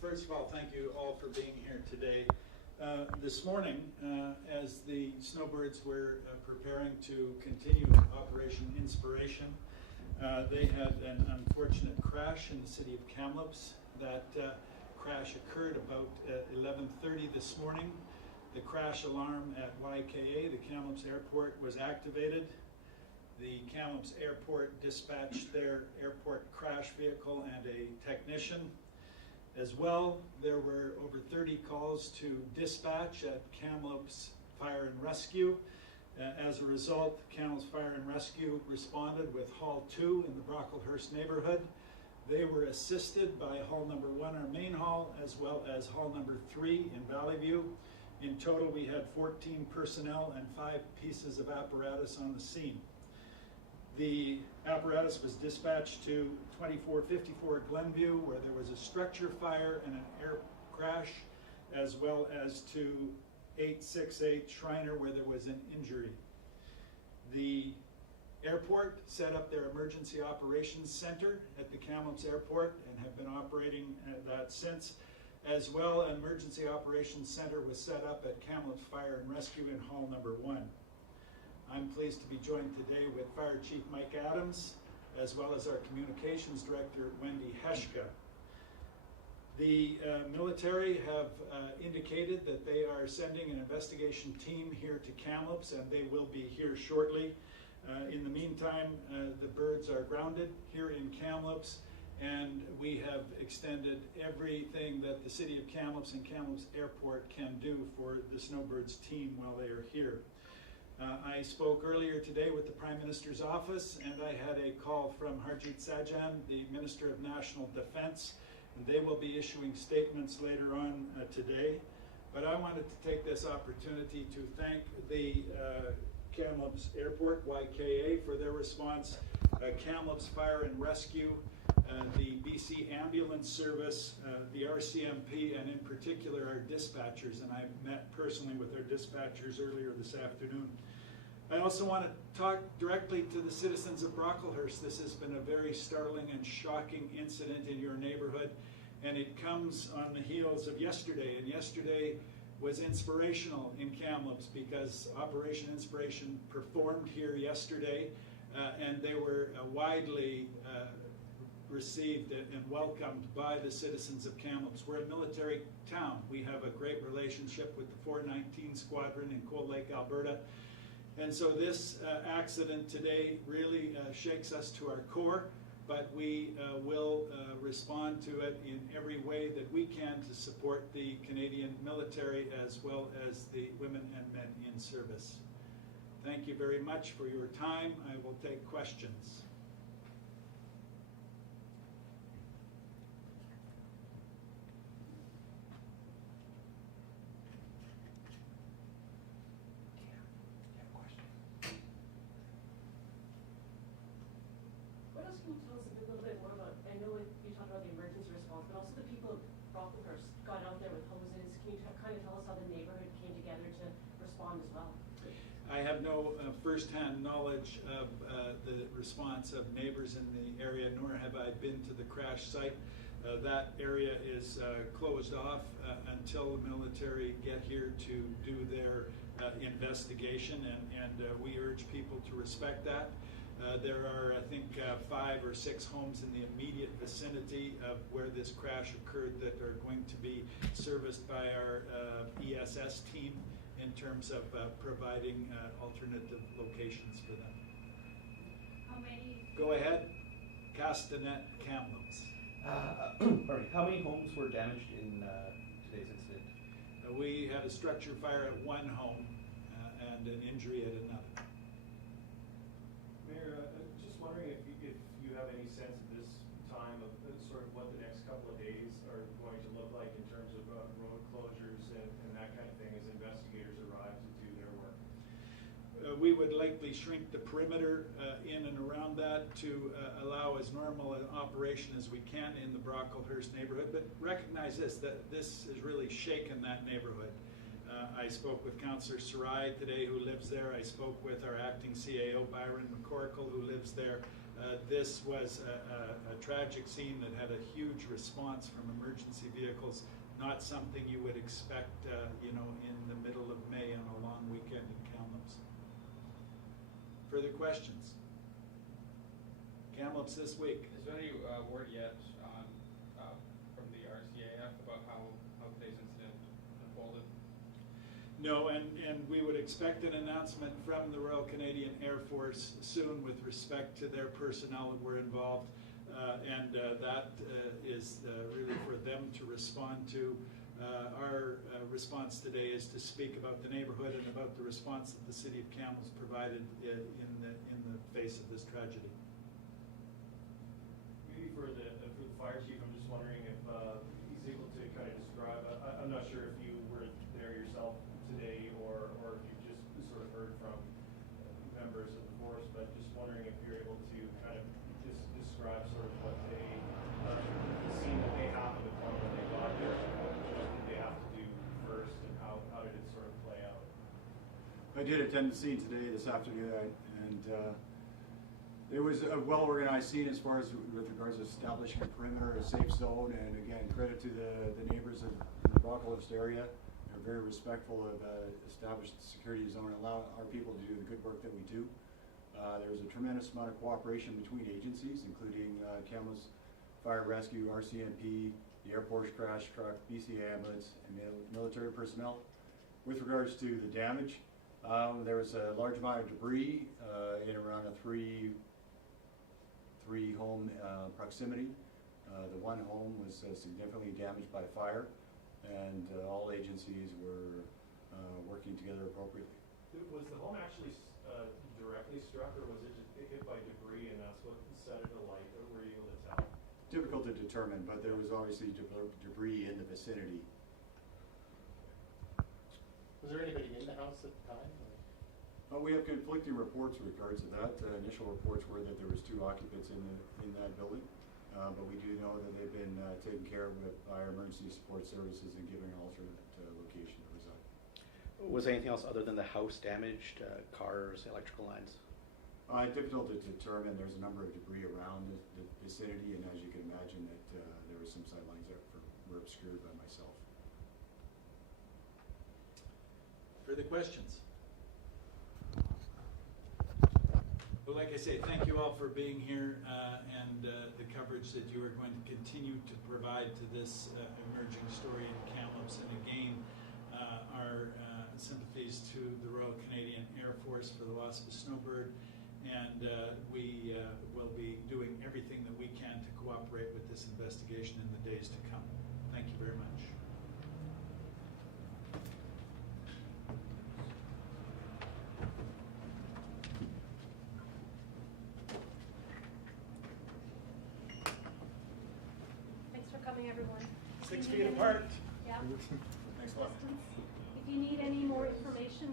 First of all, thank you all for being here today. This morning, as the Snowbirds were preparing to continue Operation Inspiration, they had an unfortunate crash in the city of Kamloops. That crash occurred about 11:30 this morning. The crash alarm at YKA, the Kamloops Airport, was activated. The Kamloops Airport dispatched their airport crash vehicle and a technician. As well, there were over 30 calls to dispatch at Kamloops Fire and Rescue. As a result, Kamloops Fire and Rescue responded with Hall 2 in the Brocklehurst neighborhood. They were assisted by Hall number 1, our main hall, as well as Hall number 3 in Valley View. In total, we had 14 personnel and 5 pieces of apparatus on the scene. The apparatus was dispatched to 2454 Glenview, where there was a structure fire and an air crash, as well as to 868 Shriner, where there was an injury. The airport set up their emergency operations center at the Kamloops Airport and have been operating that since. As well, an emergency operations center was set up at Kamloops Fire and Rescue in Hall number 1. I'm pleased to be joined today with Fire Chief Mike Adams, as well as our Communications Director, Wendy Heshka. The military have indicated that they are sending an investigation team here to Kamloops, and they will be here shortly. In the meantime, the birds are grounded here in Kamloops, and we have extended everything that the City of Kamloops and Kamloops Airport can do for the Snowbirds team while they are here. I spoke earlier today with the Prime Minister's office, and I had a call from Harjit Sajjan, the Minister of National Defense, and they will be issuing statements later on today. But I wanted to take this opportunity to thank the Kamloops Airport, YKA, for their response, Kamloops Fire and Rescue, the BC Ambulance Service, the RCMP, and in particular our dispatchers, and I met personally with our dispatchers earlier this afternoon. I also want to talk directly to the citizens of Brocklehurst. This has been a very startling and shocking incident in your neighborhood, and it comes on the heels of yesterday, and yesterday was inspirational in Kamloops because Operation Inspiration performed here yesterday, and they were widely received and welcomed by the citizens of Kamloops. We're a military town. We have a great relationship with the 419 Squadron in Cold Lake, Alberta. And so this accident today really shakes us to our core, but we will respond to it in every way that we can to support the Canadian military as well as the women and men in service. Thank you very much for your time. I will take questions. Can you tell us a little bit more about, I know you talked about the emergency response, but also the people of Brocklehurst got out there with hoses. Can you kind of tell us how the neighborhood came together to respond as well? I have no first-hand knowledge of the response of neighbors in the area, nor have I been to the crash site. That area is closed off until the military get here to do their investigation, and we urge people to respect that. There are, I think, 5 or 6 homes in the immediate vicinity of where this crash occurred that are going to be serviced by our ESS team in terms of providing alternative locations for them. How many? Go ahead. Castanet, Kamloops. Pardon me. How many homes were damaged in today's incident? We had a structure fire at one home and an injury at another. Mayor, just wondering if you have any sense at this time of sort of what the next couple of days are going to look like in terms of road closures and that kind of thing as investigators arrive to do their work. We would likely shrink the perimeter in and around that to allow as normal an operation as we can in the Brocklehurst neighborhood, but recognize this, that this has really shaken that neighborhood. I spoke with Councillor Sarai today, who lives there. I spoke with our acting CAO, Byron McCorkle, who lives there. This was a tragic scene that had a huge response from emergency vehicles, not something you would expect, in the middle of May on a long weekend in Kamloops. Further questions? Kamloops this week. Is there any word yet on from the RCAF about how today's incident unfolded? No, and we would expect an announcement from the Royal Canadian Air Force soon with respect to their personnel that were involved, and that is really for them to respond to. Our response today is to speak about the neighborhood and about the response that the City of Kamloops provided in the face of this tragedy. Maybe for the fire chief, I'm just wondering if he's able to kind of describe, I'm not sure if you were there yourself today or if you've just sort of heard from members of the force, but just wondering if you're able to kind of just describe sort of what the scene that they happened upon when they got there, what did they have to do first, and how did it sort of play out? I did attend the scene today, this afternoon, and it was a well-organized scene as far as with regards to establishing a perimeter, a safe zone, and again, credit to the neighbors of the Brocklehurst area. They're very respectful of established security zone and allow our people to do the good work that we do. There was a tremendous amount of cooperation between agencies, including Kamloops Fire Rescue, RCMP, the Air Force Crash Truck, BCA Ambulance, and military personnel. With regards to the damage, there was a large amount of debris in around a three home proximity. The one home was significantly damaged by fire, and all agencies were working together appropriately. Was the home actually directly struck, or was it just hit by debris and that's what set it alight, or were you able to tell? Difficult to determine, but there was obviously debris in the vicinity. Was there anybody in the house at the time? We have conflicting reports with regards to that. Initial reports were that there was 2 occupants in that building, but we do know that they've been taken care of by our emergency support services and given an alternate location to reside. Was anything else other than the house damaged? Cars, electrical lines? Difficult to determine. There's a number of debris around the vicinity, and as you can imagine, that there were some sidelines that were obscured by myself. Further questions? Well, like I say, thank you all for being here and the coverage that you are going to continue to provide to this emerging story in Kamloops. And again, our sympathies to the Royal Canadian Air Force for the loss of a Snowbird. And we will be doing everything that we can to cooperate with this investigation in the days to come. Thank you very much. Thanks for coming, everyone. 6 feet apart. Yeah. Thanks a lot. Distance. If you need any more information,